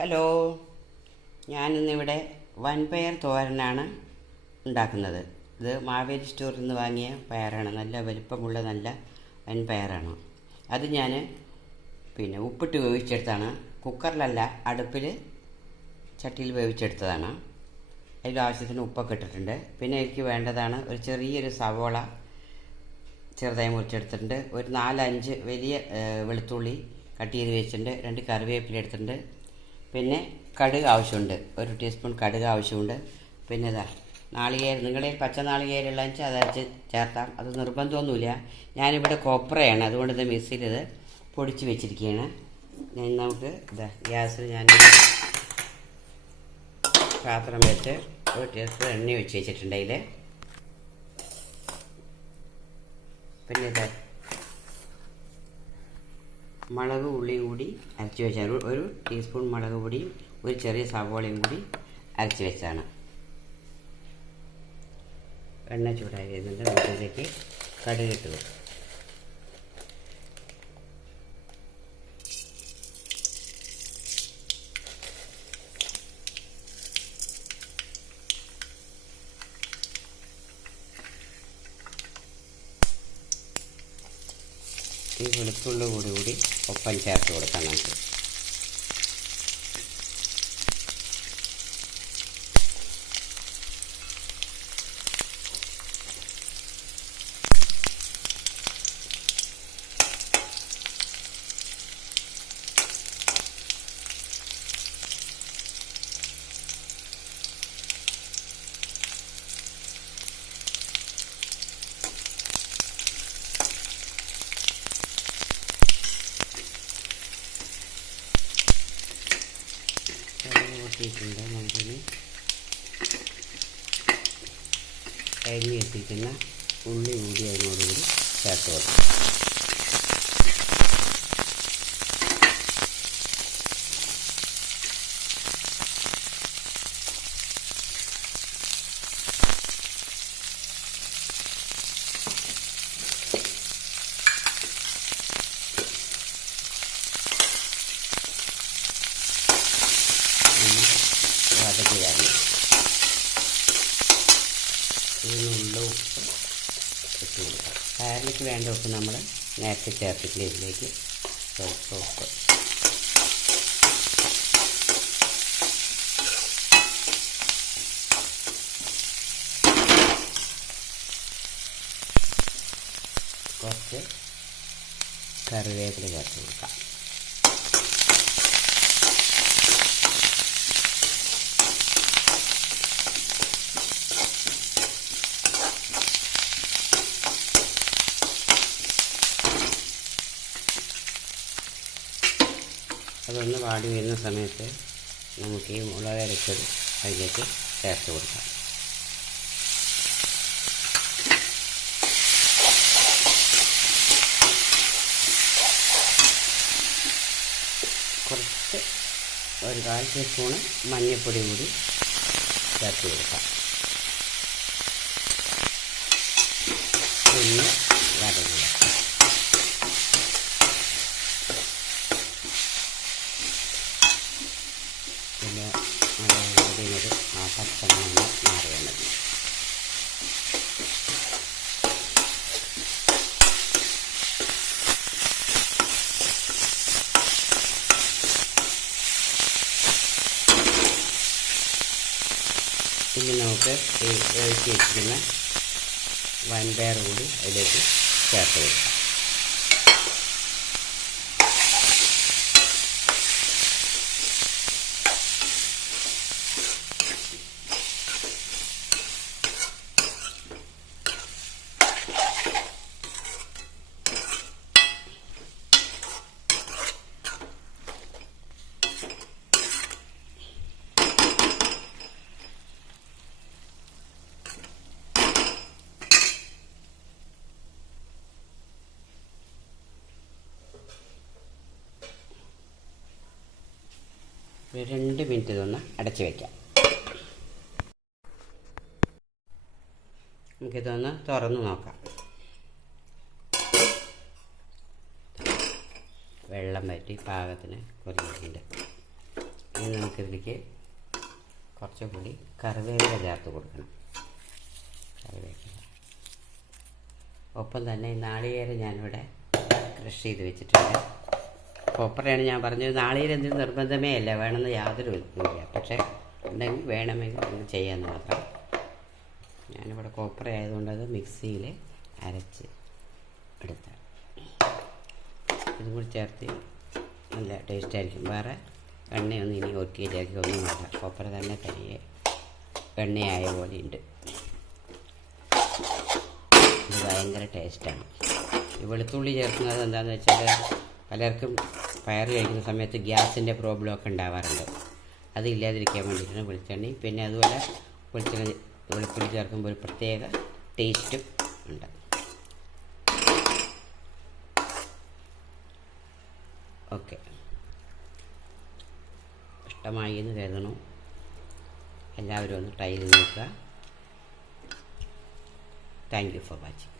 Hello, ഞാനിന്നിവിടെ വൻപയർ തോരനാണ് ഉണ്ടാക്കുന്നത്. ഇത് മാവേലി സ്റ്റോറിൽ നിന്ന് വാങ്ങിയ പയറാണ്. നല്ല വലിപ്പമുള്ള നല്ല വൻപയറാണ്. അത് ഞാൻ ഉപ്പിട്ട് വേവിച്ചെടുത്താണ്. കുക്കറിലല്ല, അടുപ്പിൽ ചട്ടിയിൽ വേവിച്ചെടുത്തതാണ്. അതിൽ ആവശ്യത്തിന് ഉപ്പൊക്കെ ഇട്ടിട്ടുണ്ട്. പിന്നെ എനിക്ക് വേണ്ടതാണ് ഒരു ചെറിയൊരു സവോള ചെറുതായി മുറിച്ചെടുത്തിട്ടുണ്ട്. ഒരു 4-5 വലിയ വെളുത്തുള്ളി കട്ട് ചെയ്ത് വെച്ചിട്ടുണ്ട്. 2 കറിവേപ്പില എടുത്തിട്ടുണ്ട്. പിന്നെ കടുക് ആവശ്യമുണ്ട്, 1 ടീസ്പൂൺ കടുക് ആവശ്യമുണ്ട്. പിന്നെ നാളികേരം, നിങ്ങളുടെ പച്ച നാളികേരമുള്ള വെച്ചാൽ അതരച്ച് ചേർത്താം, അത് നിർബന്ധമൊന്നുമില്ല. ഞാനിവിടെ കൊപ്രയാണ്, അതുകൊണ്ട് ഇത് മിക്സിയിൽ ഇത് പൊടിച്ച് വെച്ചിരിക്കുകയാണ്. നമുക്ക് ഗ്യാസിൽ ഞാൻ പാത്രം വെച്ച് 1 ടീസ്പൂൺ എണ്ണ ഒഴിച്ച് വെച്ചിട്ടുണ്ട്. അതിൽ പിന്നെ മുളക് ഉള്ളിയും കൂടി അരച്ച് വെച്ചാൽ 1 ടീസ്പൂൺ മുളക് പൊടിയും 1 ചെറിയ സവോളയും കൂടി അരച്ച് വെച്ചാണ്. എണ്ണ ചൂടായി വരുന്നുണ്ട്. നമുക്കിതിലേക്ക് കടുക് ഇട്ട് വെക്കും. ഈ വെളുത്തുള്ളി കൂടി ഒപ്പം ചേർത്ത് കൊടുക്കാം നമുക്ക്. ണ്ട് നമുക്കിനി അരിഞ്ഞ് വെച്ചിരിക്കുന്ന ഉള്ളി കൂടി അതിനോടുകൂടി ചേർത്ത് കൊടുക്കും. വതക്കുകയാണ്. ഇതിനുള്ള ഉപ്പ് ഇട്ട് കൊടുക്കാം. പയറിലേക്ക് വേണ്ട ഉപ്പ് നമ്മൾ നേരത്തെ ചേർത്തിട്ടില്ല. ഇതിലേക്ക് ഉപ്പ് കുറച്ച് കറിവേപ്പില ചേർത്ത് കൊടുക്കാം. അതൊന്ന് വാടി വരുന്ന സമയത്ത് നമുക്ക് ഈ മുളക് അരച്ചത് അതിലേക്ക് ചേർത്ത് കൊടുക്കാം. കുറച്ച് 1/4 ടീസ്പൂണ് മഞ്ഞൾപ്പൊടി കൂടി ചേർത്ത് കൊടുക്കാം. പിന്നെ വടങ്ങുക. പിന്നെ അതിനൊരു പച്ചമണം മാറിയാൽ മതി. പിന്നെ നമുക്ക് ഈ വേവിച്ച് വെച്ചിരിക്കുന്ന വൻപയർ കൂടി അതിലേക്ക് ചേർത്ത് കൊടുക്കാം. ഒരു 2 മിനിറ്റ് ഇതൊന്ന് അടച്ച് വയ്ക്കാം. നമുക്കിതൊന്ന് തുറന്ന് നോക്കാം. വെള്ളം വറ്റി പാകത്തിന് കുറഞ്ഞിട്ടുണ്ട്. ഇനി നമുക്കിതിലേക്ക് കുറച്ച് കൂടി കറിവേപ്പില ചേർത്ത് കൊടുക്കണം. കറിവേപ്പില ഒപ്പം തന്നെ നാളികേരം ഞാനിവിടെ ക്രഷ് ചെയ്ത് വെച്ചിട്ടുണ്ട്. കൊപ്രയാണ് ഞാൻ പറഞ്ഞത്. നാളികേരം എന്തെങ്കിലും നിർബന്ധമേ അല്ല, വേണമെന്ന് യാതൊരു ഇല്ല. പക്ഷേ ഉണ്ടെങ്കിൽ വേണമെങ്കിൽ ഒന്ന് ചെയ്യാമെന്ന് മാത്രം. ഞാനിവിടെ കൊപ്ര ആയതുകൊണ്ട് അത് മിക്സിയിൽ അരച്ച് എടുത്ത ഇതും കൂടി ചേർത്ത് നല്ല ടേസ്റ്റായിരിക്കും. വേറെ എണ്ണയൊന്നും ഇനി ഒറ്റിയ ചേർക്കുക ഒന്നും വേണ്ട. കൊപ്ര തന്നെ തനിയെ എണ്ണയായ പോലെ ഉണ്ട്. ഇത് ഭയങ്കര ടേസ്റ്റാണ്. ഈ വെളുത്തുള്ളി ചേർക്കുന്നത് എന്താണെന്ന് വെച്ചാൽ പലർക്കും പയർ കഴിക്കുന്ന സമയത്ത് ഗ്യാസിൻ്റെ പ്രോബ്ലമൊക്കെ ഉണ്ടാവാറുണ്ട്. അതില്ലാതിരിക്കാൻ വേണ്ടിയിട്ടാണ് വെളിച്ചെണ്ണ. പിന്നെ അതുപോലെ വെളുത്തുള്ളി ചേർക്കുമ്പോൾ ഒരു പ്രത്യേക ടേസ്റ്റും ഉണ്ട്. ഓക്കെ, ഇഷ്ടമായി എന്ന് കരുതണം. എല്ലാവരും ഒന്ന് ട്രൈ ചെയ്ത് നോക്കുക. Thank you for watching.